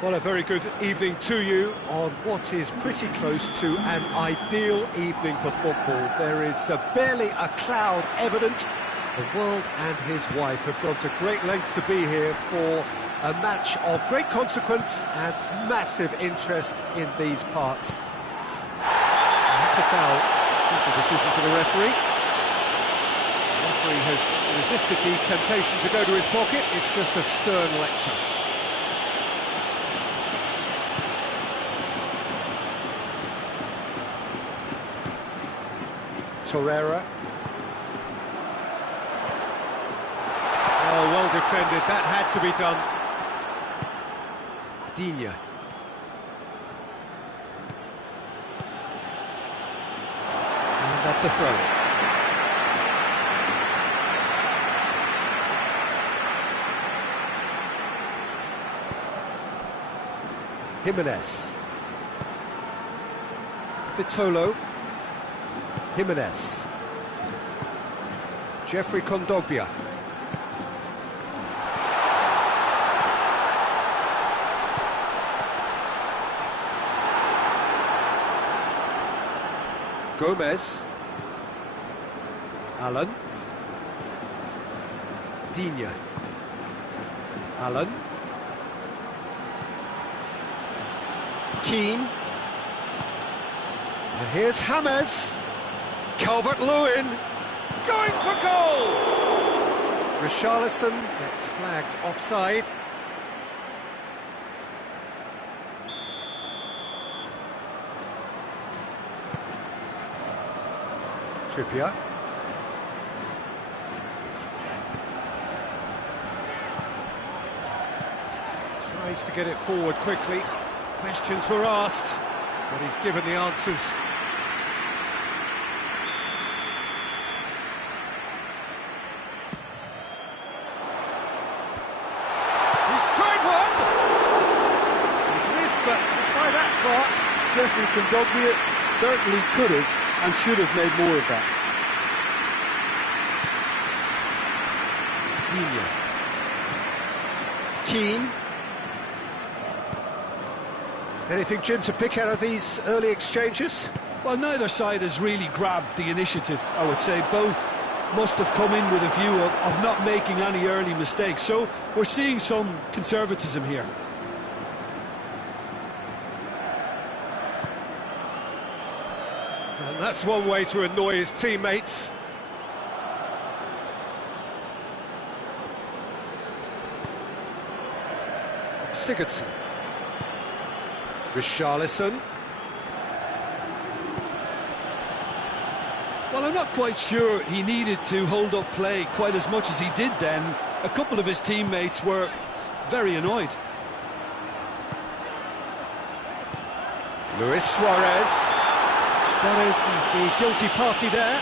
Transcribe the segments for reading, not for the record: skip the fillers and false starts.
Well, a very good evening to you on what is pretty close to an ideal evening for football. There is barely a cloud evident. The world and his wife have gone to great lengths to be here for a match of great consequence and massive interest in these parts. That's a foul. Simple decision for the referee. The referee has resisted the temptation to go to his pocket. It's just a stern lecture. Torreira. Oh, well defended. That had to be done. Digne. And that's a throw. Jimenez. Vitolo. Jimenez. Jeffrey Kondogbia. Gomez. Allen. Digne. Allen. Keane. And here's James. Calvert-Lewin going for goal! Richarlison gets flagged offside. Trippier. Tries to get it forward quickly. Questions were asked, but he's given the answers. But by that far, Jeffrey Kondogbia certainly could have and should have made more of that. Digne. Keane. Anything, Jim, to pick out of these early exchanges? Well, neither side has really grabbed the initiative, I would say. Both must have come in with a view of not making any early mistakes. So we're seeing some conservatism here. And that's one way to annoy his teammates. Sigurdsson. Richarlison. Well, I'm not quite sure he needed to hold up play quite as much as he did then. A couple of his teammates were very annoyed. Luis Suarez. Suarez is the guilty party there.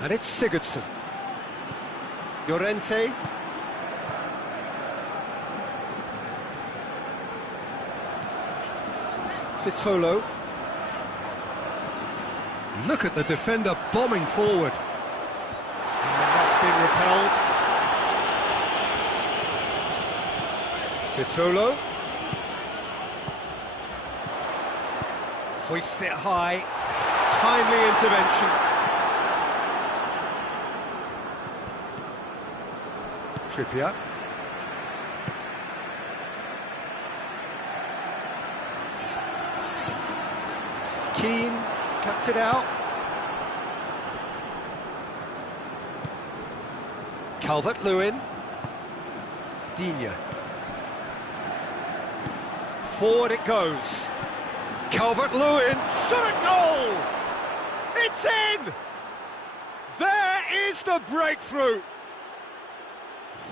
And it's Sigurdsson. Llorente. Vitolo. Look at the defender bombing forward. Been repelled. Vitolo. Hoists it high. Timely intervention. Trippier. Keane cuts it out. Calvert-Lewin. Digne. Forward it goes. Calvert-Lewin, shot at goal! It's in! There is the breakthrough!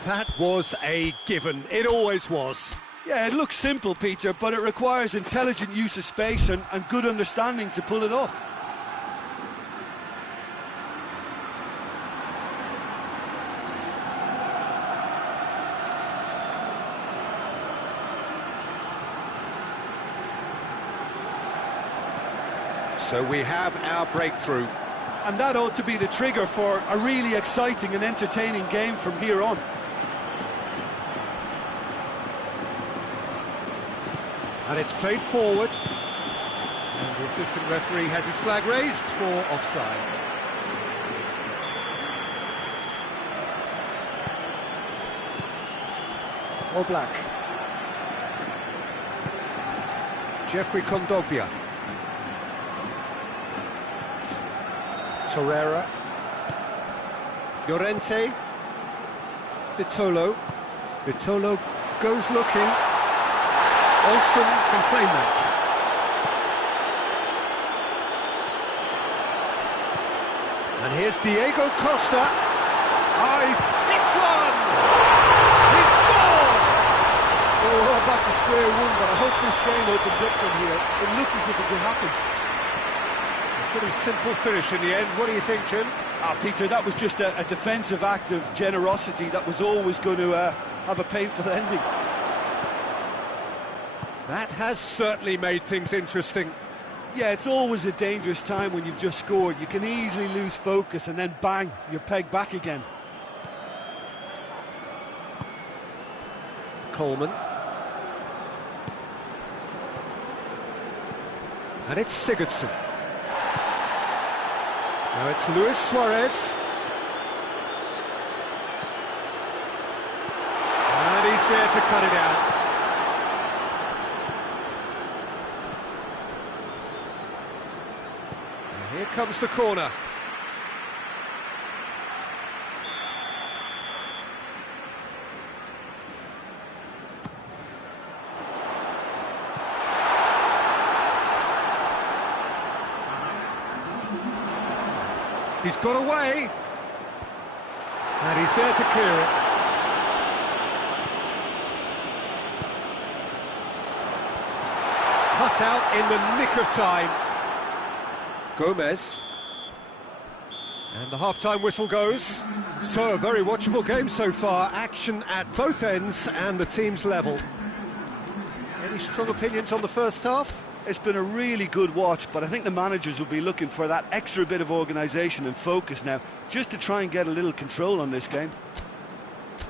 That was a given, it always was. Yeah, it looks simple, Peter, but it requires intelligent use of space and good understanding to pull it off. So we have our breakthrough. And that ought to be the trigger for a really exciting and entertaining game from here on. And it's played forward. And the assistant referee has his flag raised for offside. Oblak. Jeffrey Kondogbia. Torreira. Llorente. Vitolo. Vitolo goes looking. Olsen can claim that. And here's Diego Costa. It's one! He's scored! Oh, we're back to square one, but I hope this game opens up from here. It looks as if it could happen. A pretty simple finish in the end. What do you think, Jim? Peter, that was just a defensive act of generosity that was always going to have a painful ending. That has certainly made things interesting. Yeah, it's always a dangerous time when you've just scored. You can easily lose focus and then bang, you're pegged back again. Coleman. And it's Sigurdsson. Now it's Luis Suarez. And he's there to cut it out. And here comes the corner. He's got away, and he's there to clear it. Cut out in the nick of time. Gomez. And the half-time whistle goes. So, a very watchable game so far. Action at both ends and the team's level. Any strong opinions on the first half? It's been a really good watch, but I think the managers will be looking for that extra bit of organisation and focus now, just to try and get a little control on this game.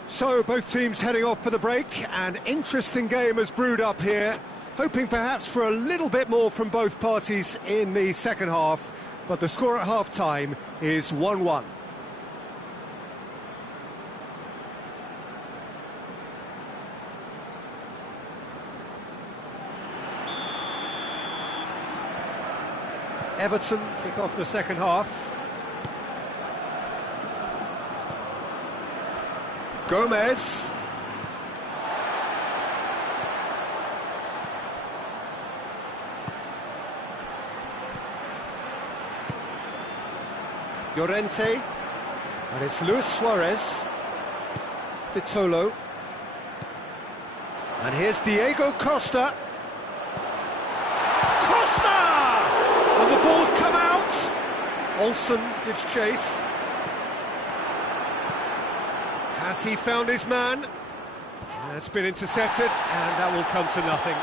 So, both teams heading off for the break. An interesting game has brewed up here, hoping perhaps for a little bit more from both parties in the second half, but the score at half-time is 1-1. Everton kick off the second half. Gomez. Llorente. And it's Luis Suarez. Vitolo. And here's Diego Costa. And the ball's come out. Olsen gives chase. Has he found his man? It's been intercepted, and that will come to nothing.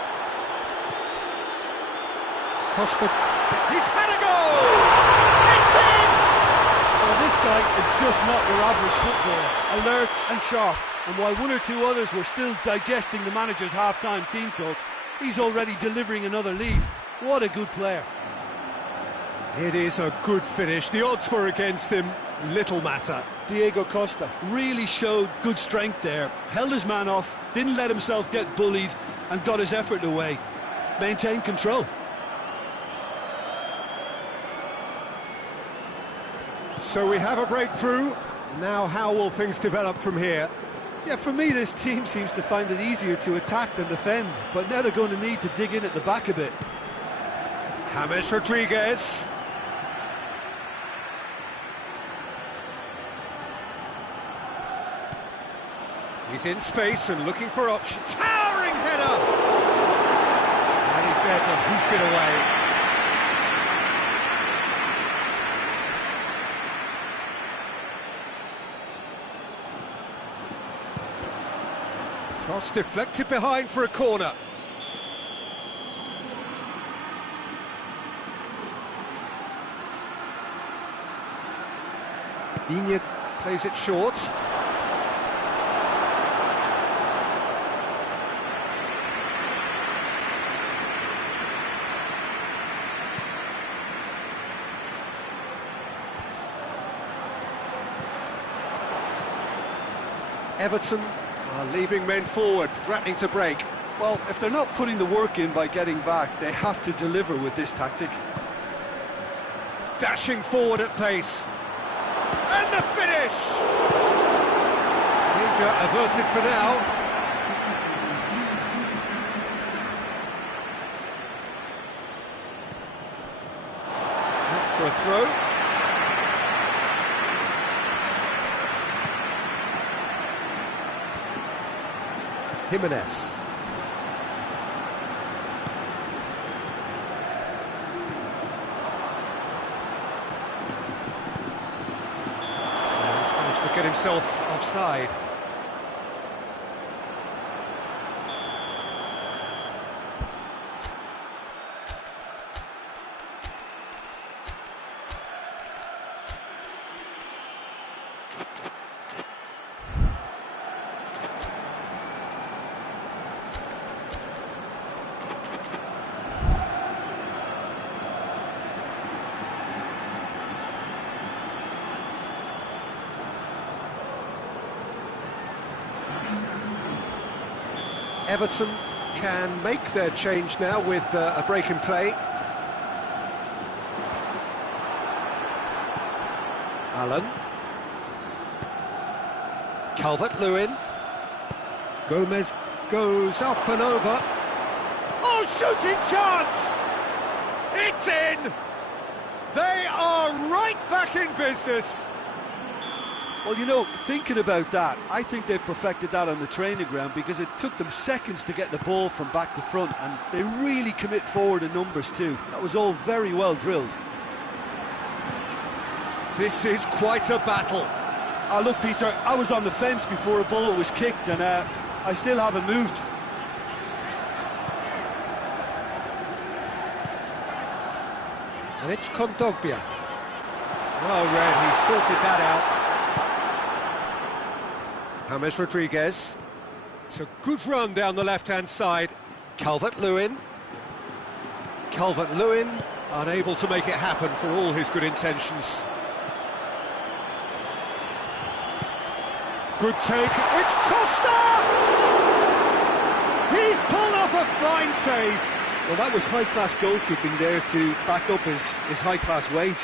Costa, he's had a goal! It's in! Well, this guy is just not your average footballer. Alert and sharp. And while one or two others were still digesting the manager's half-time team talk, he's already delivering another lead. What a good player. It is a good finish. The odds were against him. Little matter. Diego Costa really showed good strength there. Held his man off, didn't let himself get bullied, and got his effort away. Maintained control. So we have a breakthrough. Now how will things develop from here? Yeah, for me, this team seems to find it easier to attack than defend, but now they're going to need to dig in at the back a bit. James Rodriguez. He's in space and looking for options. Towering header! And he's there to hoof it away. Cross deflected behind for a corner. Digne plays it short. Everton are leaving men forward, threatening to break. Well, if they're not putting the work in by getting back, they have to deliver with this tactic. Dashing forward at pace. And the finish! Danger averted for now. And for a throw. Jimenez. He's managed to get himself offside. Everton can make their change now with a break in play. Allen. Calvert-Lewin. Gomez goes up and over. Oh, shooting chance! It's in! They are right back in business. Well, you know, thinking about that, I think they've perfected that on the training ground because it took them seconds to get the ball from back to front, and they really commit forward in numbers too. That was all very well drilled. This is quite a battle. Oh, look, Peter, I was on the fence before a ball was kicked, and I still haven't moved. And it's Kondogbia. Well read, he sorted that out. James Rodriguez. It's a good run down the left-hand side. Calvert-Lewin. Calvert-Lewin unable to make it happen for all his good intentions. Good take. It's Costa! He's pulled off a fine save. Well, that was high-class goalkeeping there to back up his high-class wage.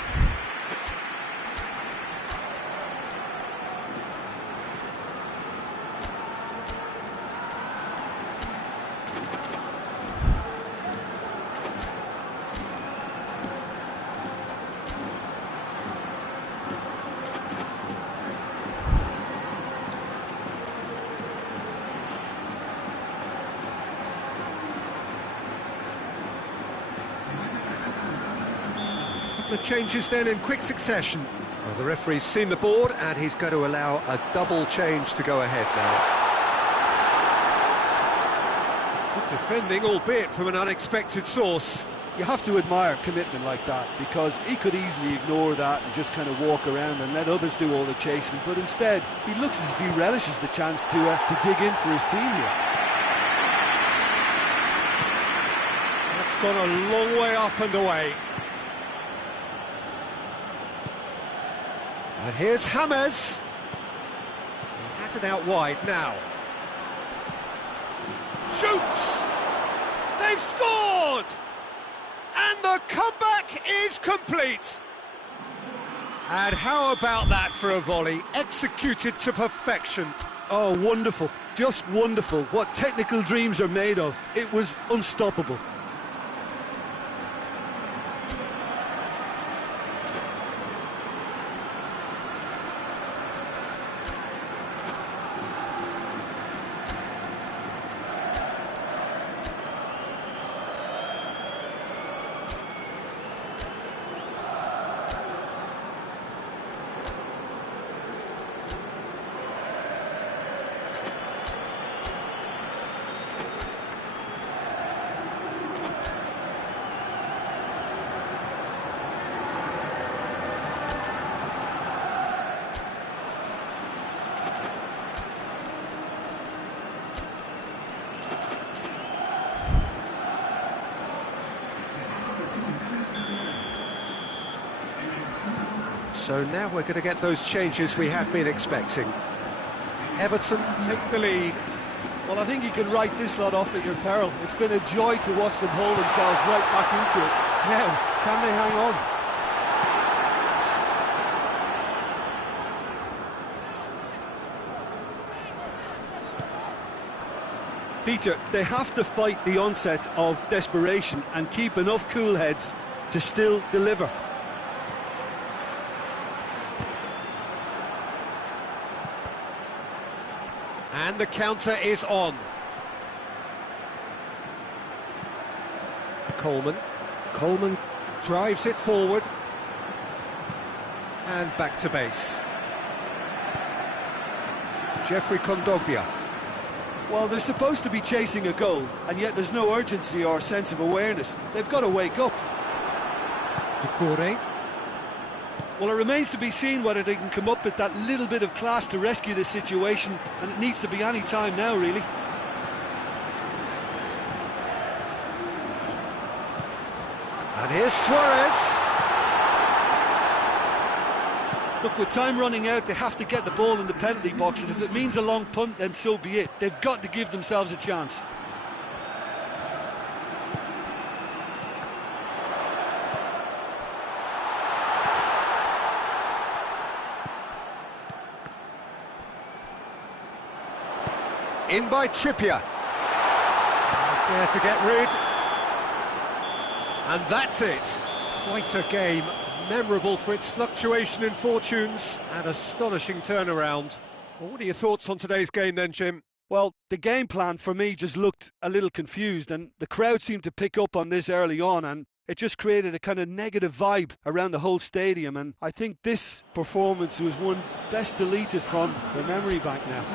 The changes then in quick succession. Well, the referee's seen the board and he's going to allow a double change to go ahead now. Good defending, albeit from an unexpected source. You have to admire commitment like that, because he could easily ignore that and just kind of walk around and let others do all the chasing, but instead he looks as if he relishes the chance to dig in for his team here. That's gone a long way up and away. And here's James. He has it out wide now. Shoots! They've scored! And the comeback is complete. And how about that for a volley, executed to perfection. Oh, wonderful, just wonderful. What technical dreams are made of. It was unstoppable. So now we're going to get those changes we have been expecting. Everton take the lead. Well, I think you can write this lot off at your peril. It's been a joy to watch them hold themselves right back into it. Now, can they hang on? Peter, they have to fight the onset of desperation and keep enough cool heads to still deliver. And the counter is on. Coleman drives it forward. And back to base. Jeffrey Kondogbia. Well, they're supposed to be chasing a goal, and yet there's no urgency or sense of awareness. They've got to wake up. Doucouré. Well, it remains to be seen whether they can come up with that little bit of class to rescue this situation, and it needs to be any time now, really. And here's Suarez. Look, with time running out, they have to get the ball in the penalty box, and if it means a long punt, then so be it. They've got to give themselves a chance. In by Trippier. He's there to get rid. And that's it. Quite a game. Memorable for its fluctuation in fortunes and astonishing turnaround. Well, what are your thoughts on today's game then, Jim? Well, the game plan for me just looked a little confused, and the crowd seemed to pick up on this early on, and it just created a kind of negative vibe around the whole stadium, and I think this performance was one best deleted from the memory bank now.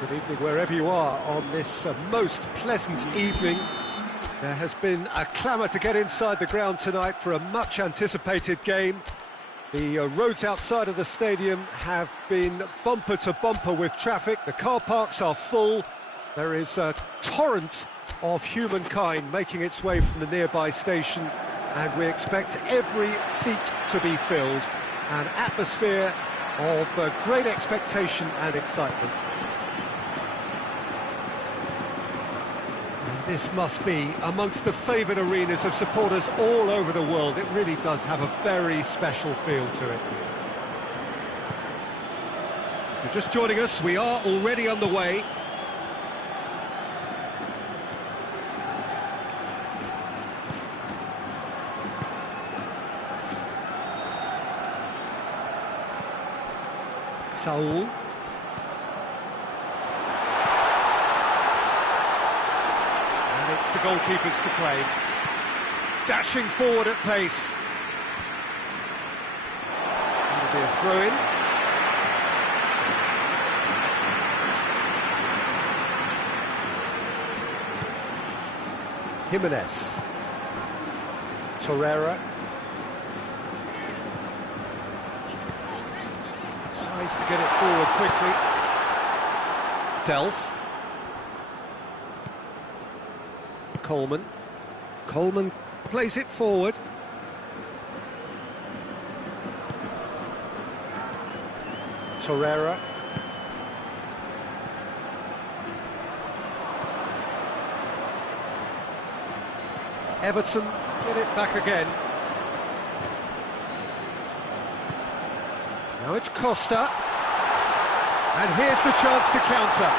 Good evening wherever you are on this most pleasant evening. There has been a clamour to get inside the ground tonight for a much-anticipated game. The roads outside of the stadium have been bumper to bumper with traffic. The car parks are full. There is a torrent of humankind making its way from the nearby station, and we expect every seat to be filled. An atmosphere of great expectation and excitement. And this must be amongst the favoured arenas of supporters all over the world. It really does have a very special feel to it. If you're just joining us, we are already underway. Saul. And it's the goalkeepers to claim. Dashing forward at pace. That'll be a throw-in. Jimenez. Torreira. Tries to get it forward quickly. Delph. Coleman. Coleman plays it forward. Torreira. Everton get it back again. Now it's Costa, and here's the chance to counter.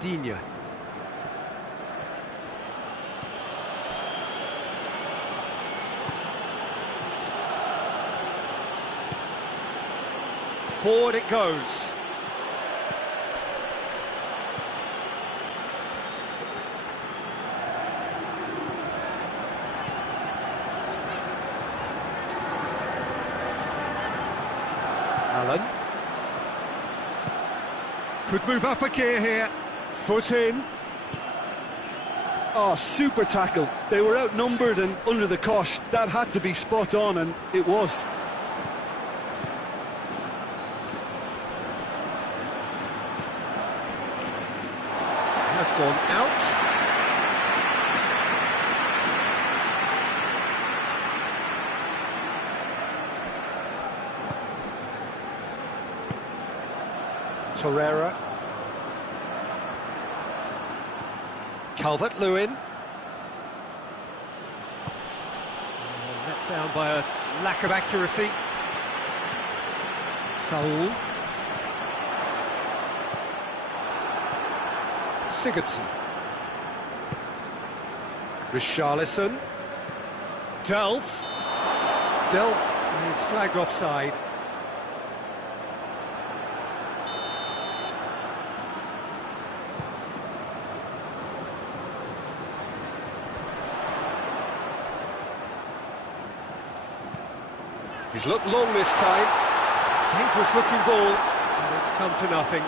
Digne. Forward it goes. Allen. Could move up a gear here. Foot in. Oh, super tackle. They were outnumbered and under the cosh. That had to be spot on, and it was. Has gone out. Torreira. Calvert-Lewin. Let down by a lack of accuracy. Saul. Sigurdsson. Richarlison. Delph. Delph is flagged offside. He's looked long this time. Dangerous looking ball, and it's come to nothing.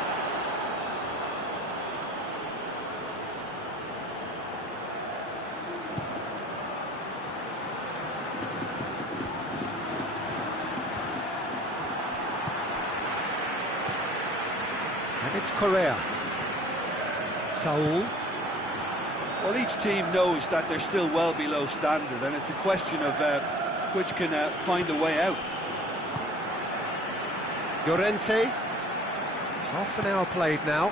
And it's Correa. Saul. Well, each team knows that they're still well below standard, and it's a question of which can find a way out. Llorente. Half an hour played now.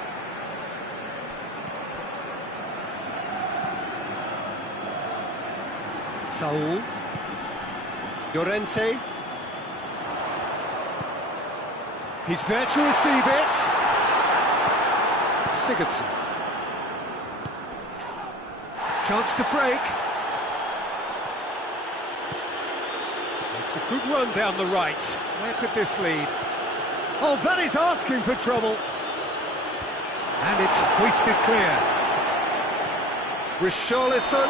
Saul. Llorente. He's there to receive it. Sigurdsson. Chance to break. It's a good run down the right. Where could this lead? Oh, that is asking for trouble. And it's hoisted clear. Richarlison.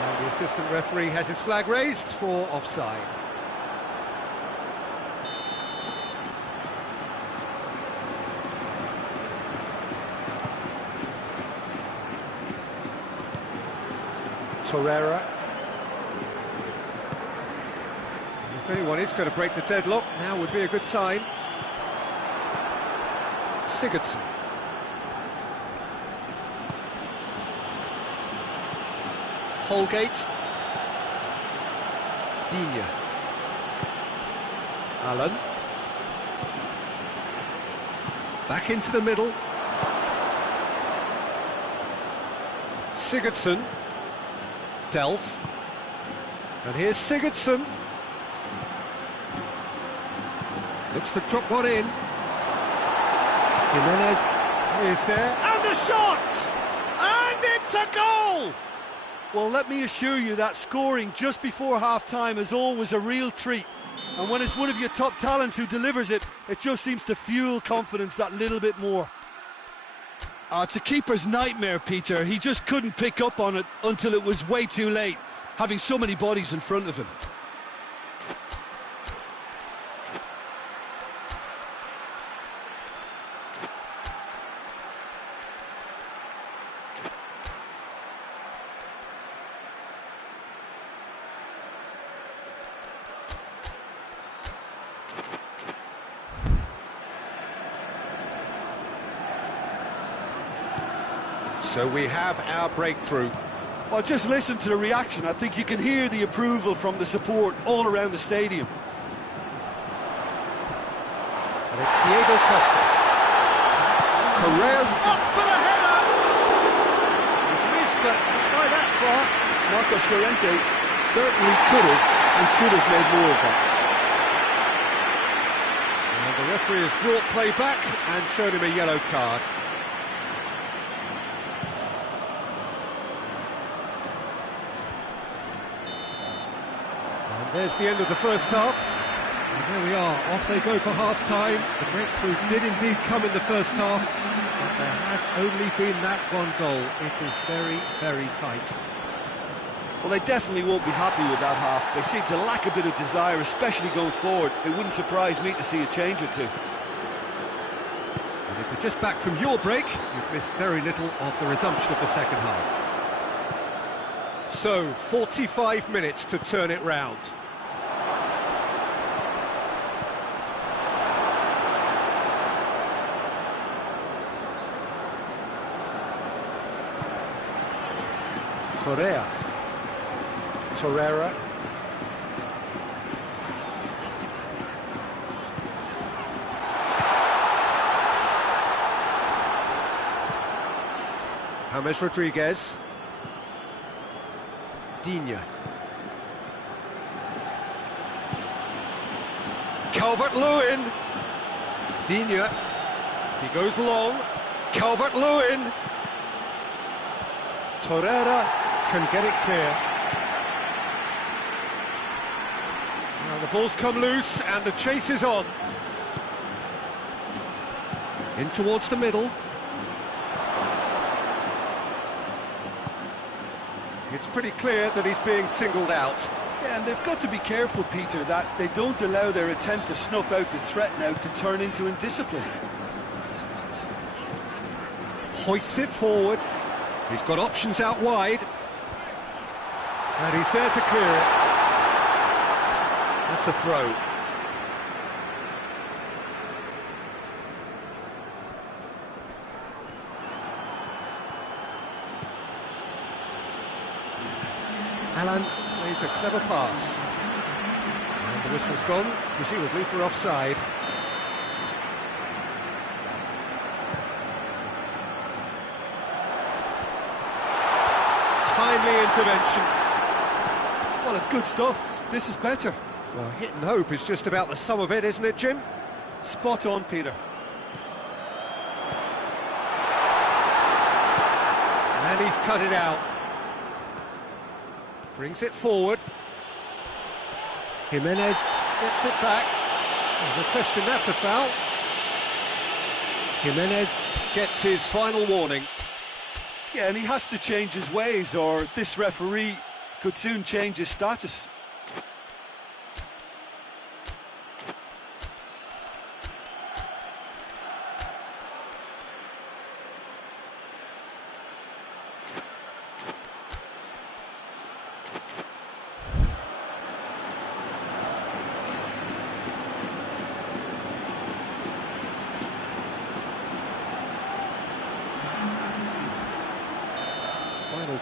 And the assistant referee has his flag raised for offside. Torreira. If anyone is going to break the deadlock, now would be a good time. Sigurdsson. Holgate. Digne. Allen. Back into the middle. Sigurdsson. Delph. And here's Sigurdsson. Looks to drop one in. Jimenez is there. And the shot! And it's a goal! Well, let me assure you that scoring just before half-time is always a real treat. And when it's one of your top talents who delivers it, it just seems to fuel confidence that little bit more. It's a keeper's nightmare, Peter. He just couldn't pick up on it until it was way too late, having so many bodies in front of him. So we have our breakthrough. Well, just listen to the reaction. I think you can hear the approval from the support all around the stadium. And it's Diego Costa. Correa's up for the header! He's missed, but by that far. Marcos Llorente certainly could have and should have made more of that. And the referee has brought play back and showed him a yellow card. There's the end of the first half. And there we are, off they go for half-time. The breakthrough did indeed come in the first half, but there has only been that one goal. It is very, very tight. Well, they definitely won't be happy with that half. They seem to lack a bit of desire, especially going forward. It wouldn't surprise me to see a change or two. And if you're just back from your break, you've missed very little of the resumption of the second half. So, 45 minutes to turn it round. Correa. Torreira. James Rodriguez. Digne. Calvert-Lewin. Digne. He goes long. Calvert-Lewin. Torreira can get it clear. Now the ball's come loose and the chase is on. In towards the middle. It's pretty clear that he's being singled out. Yeah, and they've got to be careful, Peter, that they don't allow their attempt to snuff out the threat now to turn into indiscipline. Hoists it forward. He's got options out wide. And he's there to clear it. That's a throw. Alan plays a clever pass. And the whistle's gone, presumably for offside. Timely intervention. Well, it's good stuff. This is better. Well, hit and hope is just about the sum of it, isn't it, Jim? Spot on, Peter. And he's cut it out. Brings it forward. Jimenez gets it back. Oh, the question, that's a foul. Jimenez gets his final warning. Yeah, and he has to change his ways, or this referee could soon change his status.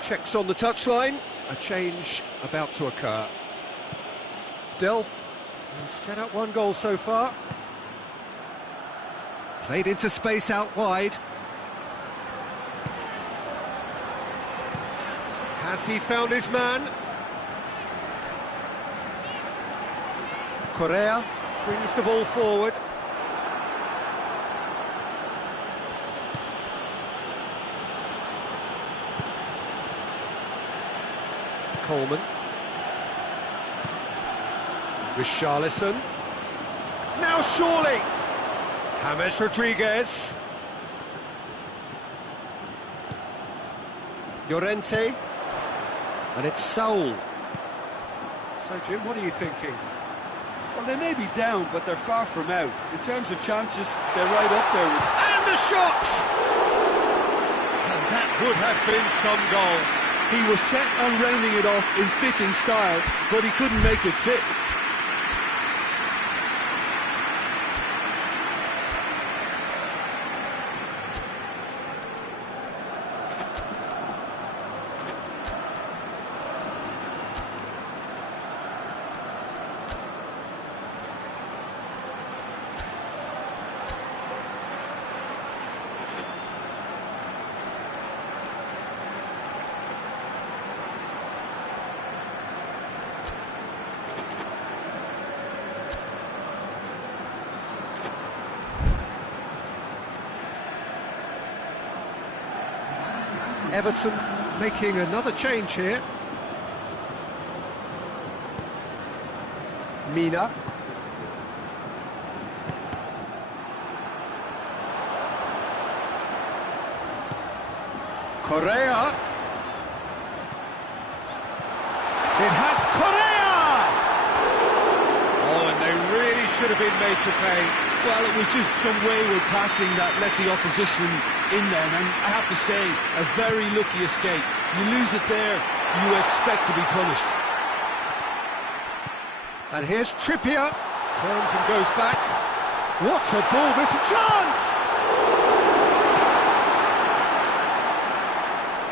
Checks on the touchline, a change about to occur. Delph has set up one goal so far. Played into space out wide. Has he found his man? Correa brings the ball forward. Coleman. Richarlison. Now surely! James Rodriguez. Llorente. And it's Saul. So, Jim, what are you thinking? Well, they may be down, but they're far from out. In terms of chances, they're right up there. And the shot! And that would have been some goal. He was set on rounding it off in fitting style, but he couldn't make it fit. Everton making another change here. Mina. Correa. It has Correa! Oh, and they really should have been made to pay. Well, it was just some wayward passing that let the opposition in then, and I have to say, a very lucky escape. You lose it there, you expect to be punished. And here's Trippier, turns and goes back. What a ball, this chance!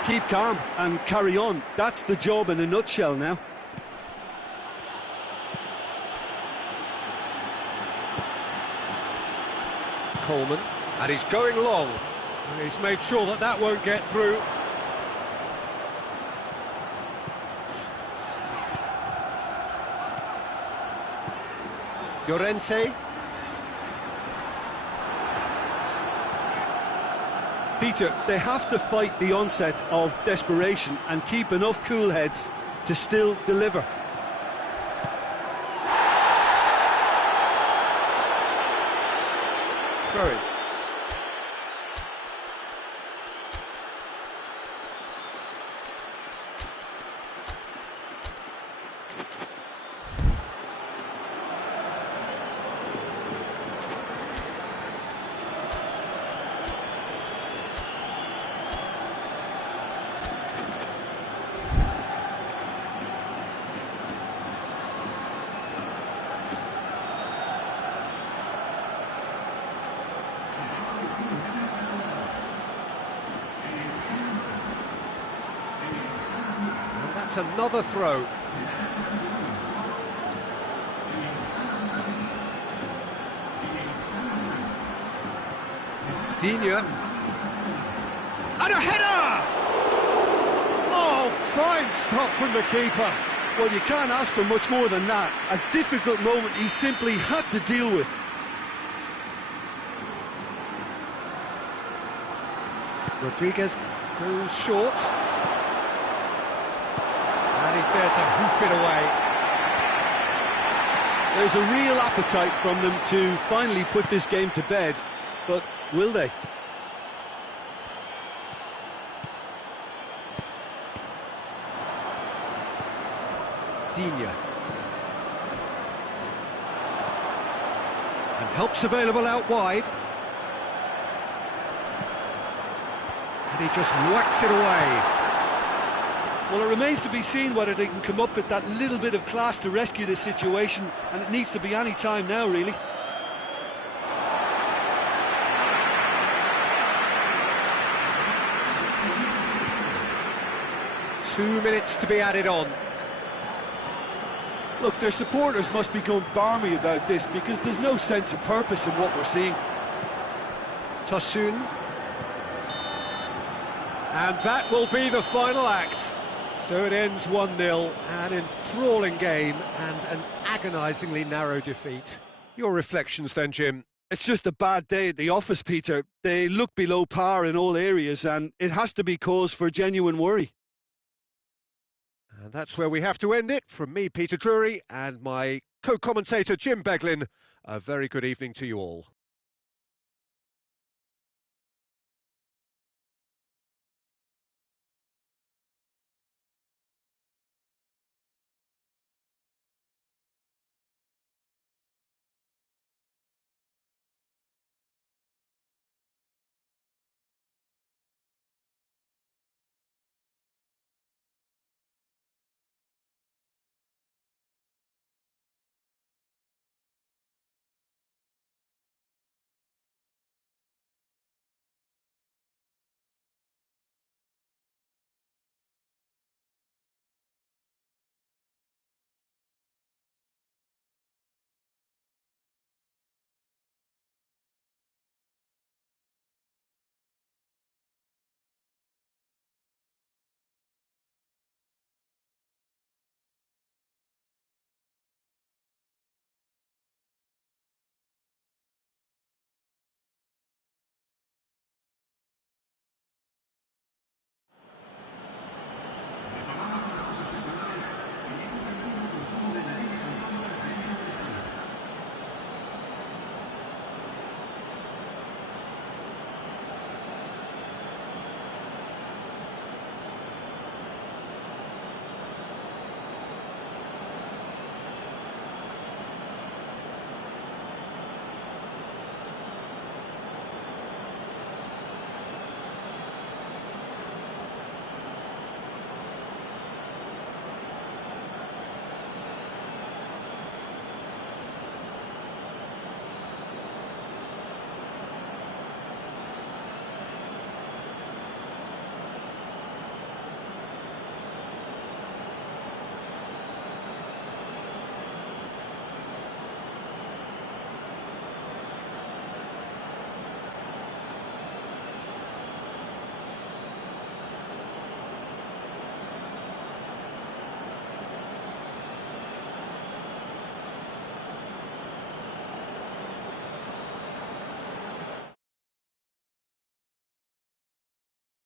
Keep calm and carry on. That's the job in a nutshell now. Coleman, and he's going long. And he's made sure that that won't get through. Llorente. Peter, they have to fight the onset of desperation and keep enough cool heads to still deliver. Throw-in. That's another throw. Digne. And a header! Oh, fine stop from the keeper. Well, you can't ask for much more than that. A difficult moment he simply had to deal with. Rodriguez goes short. And he's there to hoof it away. There's a real appetite from them to finally put this game to bed, but will they? Digne. And help's available out wide. And he just whacks it away. Well, it remains to be seen whether they can come up with that little bit of class to rescue this situation, and it needs to be any time now, really. 2 minutes to be added on. Look, their supporters must be going barmy about this because there's no sense of purpose in what we're seeing. Tosun. And that will be the final act. So it ends 1-0, an enthralling game and an agonisingly narrow defeat. Your reflections then, Jim? It's just a bad day at the office, Peter. They look below par in all areas and it has to be cause for genuine worry. And that's where we have to end it. From me, Peter Drury, and my co-commentator, Jim Beglin, a very good evening to you all.